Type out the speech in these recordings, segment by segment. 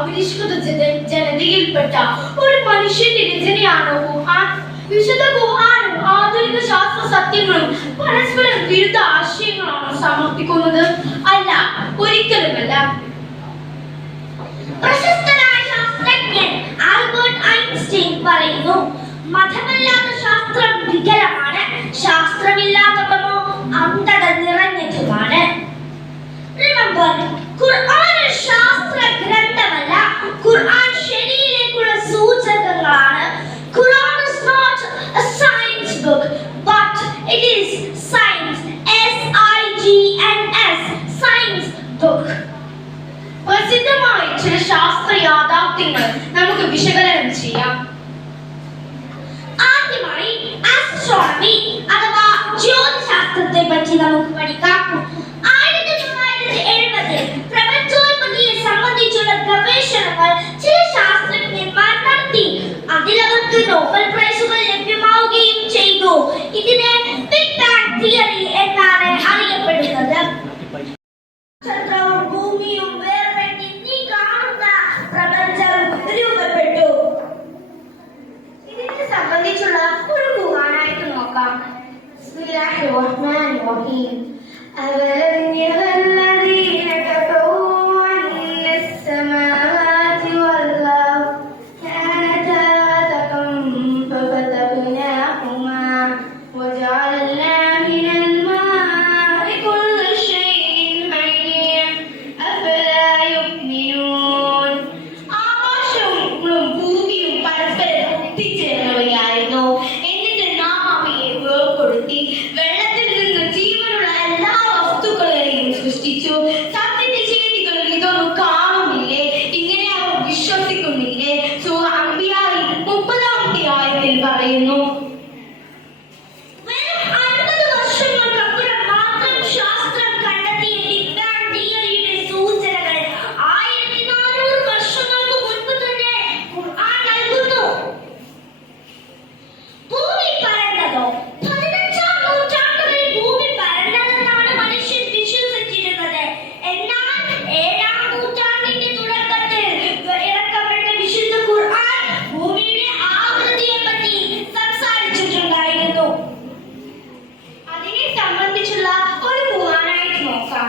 അപരിഷ്കൃത ജനതയിൽപ്പെട്ട ഒരു മനുഷ്യന്റെ രചനയാണോ ഖുർആൻ? വിശുദ്ധ ഖുർആനും ആധുനിക ശാസ്ത്ര സത്യങ്ങളും പരസ്പരം വിരുദ്ധ ആശയങ്ങളാണോ സമർപ്പിക്കുന്നത്? അല്ല, ഒരിക്കലുമല്ല. പ്രശസ്തനായ ശാസ്ത്രജ്ഞൻ ആൽബർട്ട് ഐൻസ്റ്റീൻ പറയുന്നു, മതമല്ലാത്ത ശാസ്ത്രം വികലമാണ്, ശാസ്ത്രമില്ലാത്ത മതമോ അന്ധത നിറഞ്ഞതുമാണ്. Remember, ഖുർആൻ ഒരു ശാസ്ത്ര ഗ്രന്ഥമല്ല, ഖുർആൻ ശരിയിലേക്കുള്ള സൂചകങ്ങളാണ്. ഖുർആൻ is not a science book, but it is science, S-I-G-N-S, science book. പ്രസിദ്ധമായ ചില ശാസ്ത്ര യാഥാർത്ഥ്യങ്ങൾ നമുക്ക് വിശകലനം ചെയ്യാം. ആദ്യമായി ആസ്ട്രോണമി അഥവാ ജ്യോതിശാസ്ത്രത്തെ പറ്റി നമുക്ക് പഠിക്കാം. 1970 പ്രപഞ്ചോത്പത്തിയെ സംബന്ധിച്ചുള്ള ഗവേഷണങ്ങൾ ചില ശാസ്ത്രജ്ഞന്മാർ നടത്തി. അതിലവർക്ക് നോബൽ പ്രൈസുകൾ ലഭ്യമാവുകയും ചെയ്തു. ഇതിനെ ബിഗ് ബാങ് തിയറി എന്നാണ് അറിയപ്പെടുന്നത്. ചന്ദ്രവും ഭൂമിയും വേർപെട്ട് നീ കാണുന്ന പ്രപഞ്ചം രൂപപ്പെട്ടു. ഇതിനെ സംബന്ധിച്ചുള്ള ഒരു ഖുർആനായിട്ട് നോക്കാം. ബിസ്മില്ലാഹിർ റഹ്മാനിർ റഹീം. أَوَلَمْ يَرَ الَّذِينَ كَفَرُوا أَنَّ السَّمَاوَاتِ وَالْأَرْضَ كَانَتَا رَتْقًا فَفَتَقْنَاهُمَا وَجَعَلْنَا مِنَ الْمَاءِ كُلَّ شَيْءٍ حَيٍّ أَفَلَا يُؤْمِنُونَ. ആകാശവും ഭൂമിയും പരസ്പരം ഒട്ടിച്ചേർന്നവയായിരുന്നു. എന്നിട്ട് നാം അവയെ വേർപെടുത്തി വെള്ളത്തിൽ നിന്ന് ജീവനുള്ള എല്ലാ വസ്തുക്കളെയും സൃഷ്ടിച്ചു. സത്യനിഷേധികളിൽ ഇതൊന്നും കാണുന്നില്ലേ? ഇങ്ങനെ അവർ വിശ്വസിക്കുന്നില്ലേ? സൂറ അംബിയായിൽ 30-ാമത്തെ ആയത്തിൽ പറയുന്നു. വെറും 50 വർഷങ്ങൾക്കപ്പുറം മാത്രം ശാസ്ത്രം കണ്ടെത്തിയ ബിഗ് ബാങ് തിയറിയുടെ സൂചനകൾ 1400 വർഷങ്ങൾക്ക് മുൻപ് തന്നെ ഖുർആൻ നൽകുന്നു. ഭൂമി പരന്നതോ? 15-ാം നൂറ്റാണ്ടിൽ ഭൂമി പരന്നതെന്നാണ് മനുഷ്യൻ വിശ്വസിച്ചിരുന്നത്. എന്നാൽ 7-ാം നൂറ്റാണ്ടിന്റെ തുടക്കത്തിൽ ഇറക്കപ്പെട്ട വിശുദ്ധ ഖുർആൻ ഭൂമിയുടെ ആകൃതിയെ പറ്റി സംസാരിച്ചിട്ടുണ്ടായിരുന്നു. അതിനെ സംബന്ധിച്ചുള്ള ഒരു ഖുർആനായിട്ട് നോക്കാം.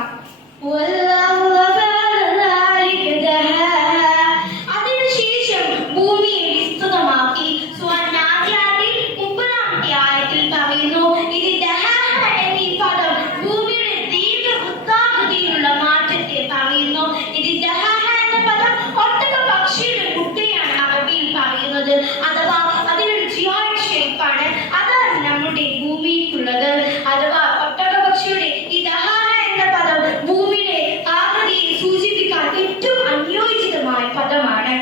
അതിനുശേഷം ഭൂമിയെ വിസ്തൃതമാക്കി. സൂറ നാസിയാത്തിൽ 30-ാമത്തെ ആയത്തിൽ പറയുന്നു, ഇത് ദഹാഹ എന്നീ പദം ഭൂമിയുടെ ദീർഘവൃത്താകൃതിയിലുള്ള മാറ്റത്തെ പറയുന്നു. ഇത് ദഹാഹ എന്ന പദം ഒട്ടക പക്ഷിയുടെ മുട്ടയാണ് അറബിയിൽ പറയുന്നത്. അഥവാ അതിനൊരു ജിയോയിഡ് ഷേപ്പാണ്. അതാണ് നമ്മുടെ ഭൂമിക്കുള്ളത്. അഥവാ ഒട്ടക പക്ഷിയുടെ ഈ ദഹാഹ എന്ന പദം ഭൂമിയുടെ ആകൃതിയെ സൂചിപ്പിക്കാൻ ഏറ്റവും അനുയോജിതമായ പദമാണ്.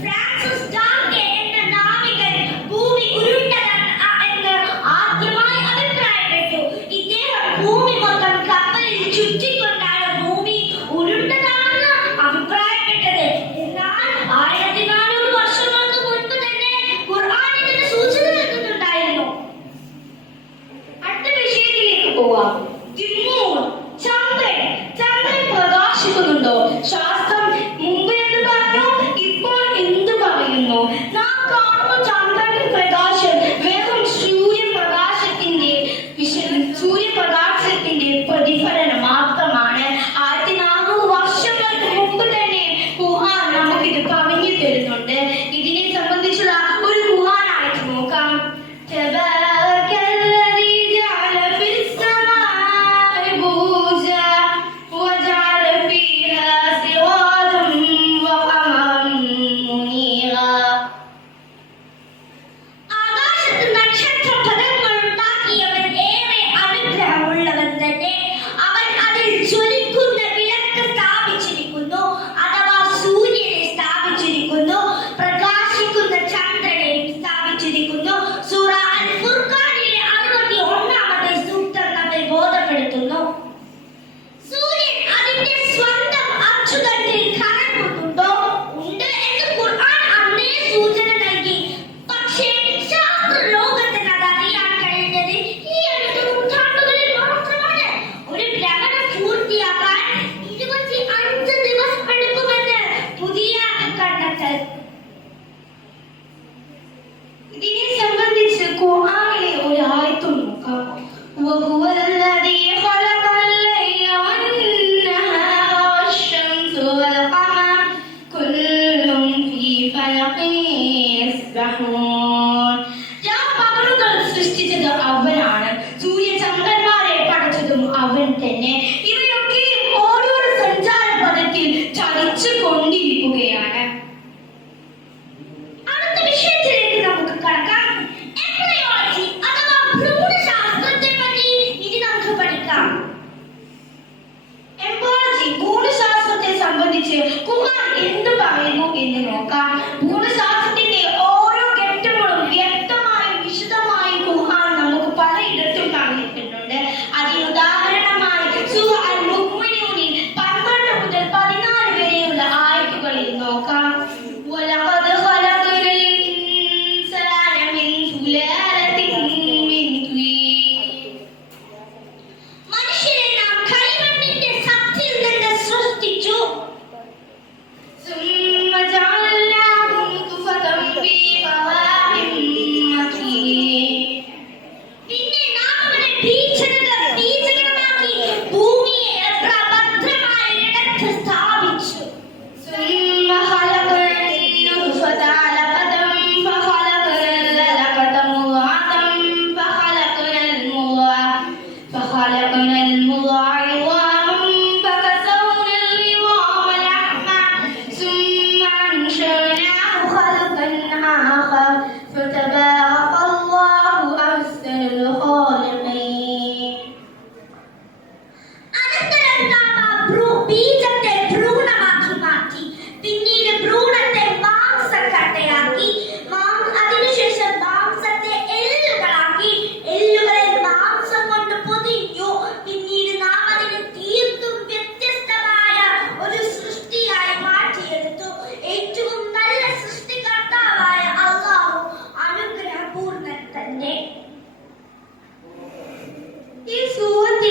ഫ്രാൻസിസ് ഡാർക്കെ എന്ന നാവികൻ ഭൂമി ഉരുണ്ടതാണ് എന്ന് ആദ്യമായി അഭിപ്രായപ്പെട്ടു. ഇദ്ദേഹം ഭൂമി മൊത്തം കപ്പലിൽ ചുറ്റിക്കൊണ്ടാണ് ഭൂമി ഉരുണ്ടതാണെന്ന് അഭിപ്രായപ്പെട്ടത്. എന്നാൽ 1400 വർഷങ്ങൾക്ക് മുൻപ് തന്നെ ഖുർആൻ ഇതിന് സൂചന നൽകുന്നുണ്ടായിരുന്നു. അടുത്ത വിഷയത്തിലേക്ക് പോവാം. ചന്ദ്രൻ പ്രകാശിക്കുന്നുണ്ടോ? ശാസ്ത്രം മുമ്പ് എന്ത് പറഞ്ഞു, ഇപ്പോൾ എന്ത് പറയുന്നു? നാം കാണുന്ന ചന്ദ്രന്റെ പ്രകാശം വെറും സൂര്യപ്രകാശത്തിന്റെ പ്രതിഫലനം മാത്രമാണ്. 1400 വർഷങ്ങൾക്ക് മുമ്പ് തന്നെ ഖുർആൻ നമുക്കിത് പറഞ്ഞു തരുന്നുണ്ട്. ഇതിനെ സംബന്ധിച്ചുള്ള ഒരു ഖുർആനായിട്ട് നോക്കാം. ആകാശത്ത് നക്ഷത്രപഥങ്ങൾ ഉണ്ടാക്കിയവൻ ഏറെ അനുഗ്രഹമുള്ളവൻ തന്നെ. അവൻ അതിൽ ജ്വലിക്കുന്ന വിളക്ക് സ്ഥാപിച്ചിരിക്കുന്നു, അഥവാ സൂര്യനെ സ്ഥാപിച്ചിരിക്കുന്നു, പ്രകാശിക്കുന്ന ചന്ദ്രനെ സ്ഥാപിച്ചിരിക്കുന്നു. സൂറ അൽ ഫുർഖാനിലെ 61-ാമത്തെ സൂക്തം നമ്മെ ബോധപ്പെടുത്തുന്നു. സൂര്യൻ അതിന്റെ സ്വന്തം അച്ചുതണ്ടിൽ കറങ്ങുന്നുണ്ടോ? ഉണ്ട് എന്ന് ഖുർആൻ അന്നേ സൂചന നൽകി. പക്ഷേ ശാസ്ത്ര ലോകത്തിന് അത് അറിയാൻ കഴിഞ്ഞത് ഈ അടുത്ത നൂറ്റാണ്ടുകളിൽ മാത്രമാണ്. ഒരു ഗ്രഹണം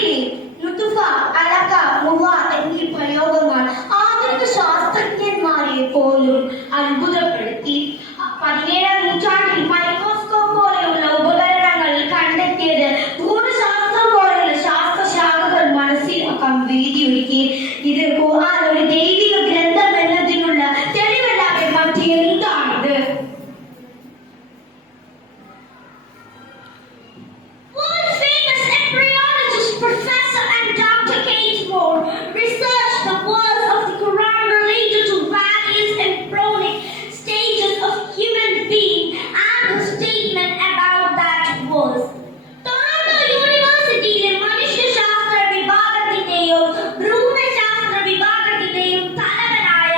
ഖുർആനിലെ നുതുഫ, അലക, മുവ എന്നീ പ്രയോഗങ്ങൾ ആധുനിക ശാസ്ത്രജ്ഞന്മാരെ പോലും അത്ഭുതപ്പെടുത്തി. 17ാം നൂറ്റാണ്ടിൽ മൈക്രോസ്കോപ്പ് പോലെയുള്ള ഉപകരണങ്ങൾ കണ്ടെത്തിയത് ഭൂമിശാസ്ത്രം പോലെയുള്ള ശാസ്ത്രശാഖകൾ മനസ്സിലാക്കാൻ വേദിയൊരുക്കി. ഇത് ഖുർആൻ ഒരു ദൈവിക ഗ്രന്ഥം എന്നതിനുള്ള തെളിവല്ലാതെ മറ്റെന്താണിത്? World-famous embryologist Professor and Dr. Kate Moore researched the words of the Quran related to various embryonic stages of human being and the statement about that was. Toronto യൂണിവേഴ്സിറ്റിയിലെ മനുഷ്യശാസ്ത്ര വിഭാഗത്തിന്റെയും ഭ്രൂണശാസ്ത്ര വിഭാഗത്തിന്റെയും തലവനായ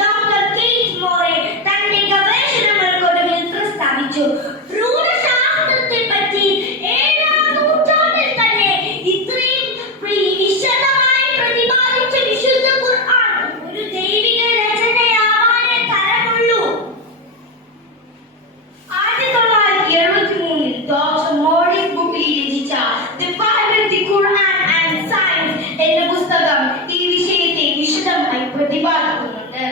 ഡോക്ടർ കെയ്റ്റ് മോറെ തന്റെ ഗവേഷണങ്ങൾക്കൊടുവിൽ പ്രസ്താവിച്ചു. ഭ്രൂണശാസ്ത്രത്തെ പറ്റി 7ാം നൂറ്റാണ്ടിൽ തന്നെ ഇത്രയും വിശദമായി പ്രതിപാദിച്ച വിശുദ്ധ ഖുർആൻ ഒരു ദൈവിക രചനയാവാനേ തരമുള്ളൂ. 1973 ഡോക്ടർ മോറിസ് ബുക്ലി രചിച്ച the Bible, the Quran and science എന്ന പുസ്തകം ഈ വിഷയത്തെ വിശദമായി പ്രതിപാദിക്കുന്നുണ്ട്.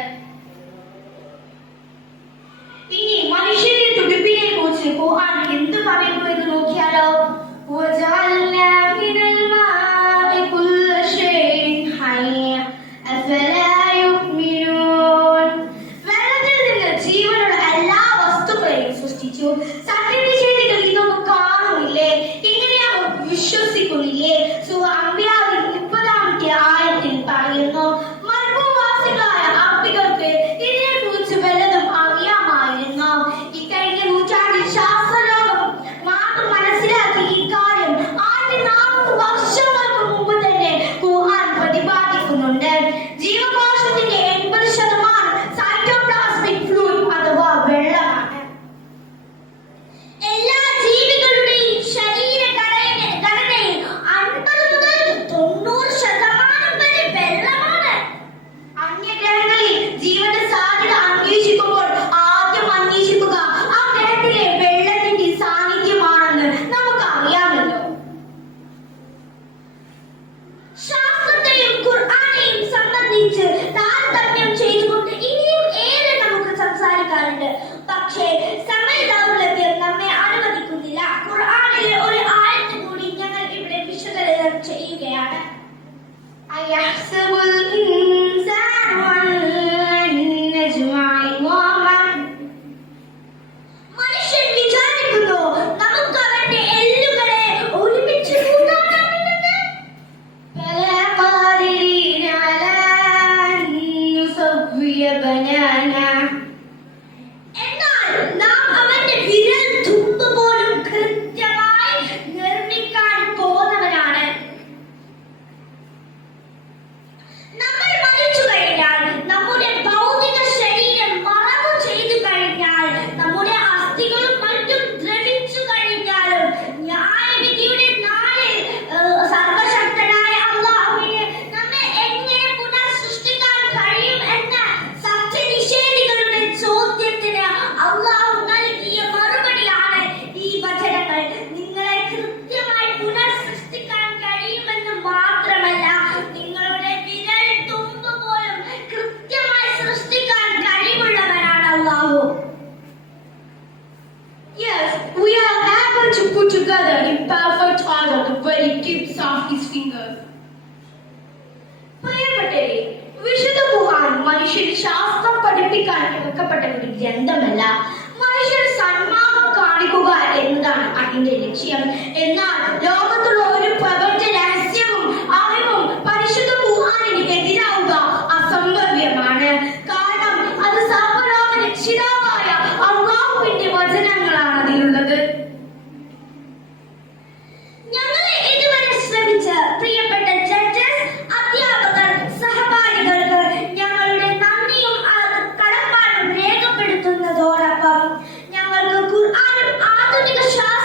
ഇനി മനുഷ്യന്റെ തുടിപ്പിനെ കുറിച്ച് ഖുർആൻ എന്ത് പറയുന്നു എന്ന് നോക്കിയാലോ? وَجَعَلْنَا مِنَ الْمَاءِ كُلَّ شَيْءٍ حَيٍّ أَفَلَا يُؤْمِنُونَ. വെള്ളത്തിൽ നിന്ന് ജീവനുള്ള എല്ലാ വസ്തുക്കളെയും സൃഷ്ടിച്ചു. സത്യനിഷേധികൾ ഇതൊന്നും കാണുന്നില്ലേ? ഇങ്ങനെ അവർ വിശ്വസിക്കുന്നില്ലേ? സൂറ അംബിയാവിൽ 30ാമത്തെ ആയത്തിൽ പറയുന്നു, മരുഭൂവാസികളായ അറബികൾക്ക് ഇതിനെക്കുറിച്ച് വല്ലതും അറിയാമായിരുന്നു. ഇക്കഴിഞ്ഞ നൂറ്റാണ്ടിൽ ശാസ്ത്രലോകം മാത്രം മനസ്സിലാക്കി ഇക്കാര്യം 1400 വർഷങ്ങൾക്ക് മുമ്പ് തന്നെ ഖുർആൻ പ്രതിപാദിക്കുന്നുണ്ട്. ജീവകോശത്തിന്റെ 80% സൈറ്റോപ്ലാസ്മിക് ഫ്ലൂയിഡ് അഥവാ വെള്ളമാണ്. എല്ലാ ജീവികളുടെയും ശരീരഘടനയിൽ 50 മുതൽ 90% വരെ വെള്ളമാണ്. അന്യഗ്രഹങ്ങളിൽ ജീവന്റെ സാധ്യത അന്വേഷിക്കുമ്പോൾ ആദ്യം അന്വേഷിക്കുക ആ ഗ്രഹത്തിലെ വെള്ളത്തിന്റെ സാന്നിധ്യമാണെന്ന് നമുക്ക് അറിയാമല്ലോ. ശാസ്ത്രത്തെയും ഖുർആനെയും സംബന്ധിച്ച് താരതമ്യം ചെയ്തുകൊണ്ട് ഇനിയും ഏറെ നമുക്ക് സംസാരിക്കാറുണ്ട്. പക്ഷേ സമയ ദൗർലഭ്യം നമ്മെ അനുവദിക്കുന്നില്ല. ഖുർആനിലെ ഒരു ആയത്ത് കൂടി ഞങ്ങൾ ഇവിടെ വിശകലനം ചെയ്യുകയാണ്. أيحسب الإنسان أن لن نجمع عظامه മനുഷ്യൻ വിചാരിക്കുന്നു നമുക്ക് അവന്റെ എല്ലുകളെ ഒരുമിച്ച് കൂട്ടാനാകുമെന്ന്. بلى قادرين على أن نسوي بنانه. എന്നാൽ നാം അവന്റെ വിരൽ തുമ്പ് പോലും കൃത്യമായി നിർമ്മിക്കാൻ പോകുന്നവനാണ്. നമ്മൾ മരിച്ചു കഴിഞ്ഞാൽ, നമ്മുടെ ഭൗതിക ശരീരം മറവു ചെയ്തു കഴിഞ്ഞാൽ, നമ്മുടെ അസ്ഥികളും മറ്റും ദ്രവിച്ചു കഴിഞ്ഞാലും ന്യായവിധിയുടെ നാളിൽ സർവശക്തനായ അല്ലാഹുവിന് നമ്മെ എങ്ങനെ പുനഃസൃഷ്ടിക്കാൻ കഴിയും എന്ന സത്യനിഷേധികളുടെ ചോദ്യത്തിന് അല്ലാഹു നൽകിയ മറുപടിയാണ് ഈ വചനങ്ങൾ. നിങ്ങളെ കൃത്യമായി പുനഃസൃഷ്ടിക്കാൻ കഴിയുമെന്ന് മാത്രമല്ല, നിങ്ങളുടെ വിരൽ തുമ്പ് പോലും കൃത്യമായി സൃഷ്ടിക്കാൻ കഴിവുള്ളവനാണ് അല്ലാഹു. Yes, we are able to put together in perfect order the very tips of his fingers. പ്രിയപ്പെട്ടവരെ, വിശുദ്ധ ഖുർആൻ മനുഷ്യന് ശാസ്ത്രം പഠിപ്പിക്കാൻ ഇറക്കപ്പെട്ട ഒരു ഗ്രന്ഥമല്ല. മനുഷ്യന് സന്മാർഗം കാണിക്കുക എന്നതാണ് അതിന്റെ ലക്ഷ്യം. എന്നാൽ ലോകത്തുള്ള ഒരു പ്രപഞ്ച രഹസ്യവും അറിവും പരിശുദ്ധ ഖുർആനിന് എതിരാവുക അസംഭവ്യമാണ്. കാരണം അത് സർവ്വലോക രക്ഷിതാവായ അല്ലാഹുവിന്റെ വചനങ്ങളാണ് അതിലുള്ളത്. ഞങ്ങളെ ഇതുവരെ ശ്രമിച്ച പ്രിയപ്പെട്ട ജഡ്ജസ്, അധ്യാപകർ, സഹപാഠികൾക്ക് ഞങ്ങളുടെ നന്ദിയും കടപ്പാടും രേഖപ്പെടുത്തുന്നതോടൊപ്പം ഞങ്ങൾക്ക് ഖുർആനും ആധുനിക ശാസ്ത്ര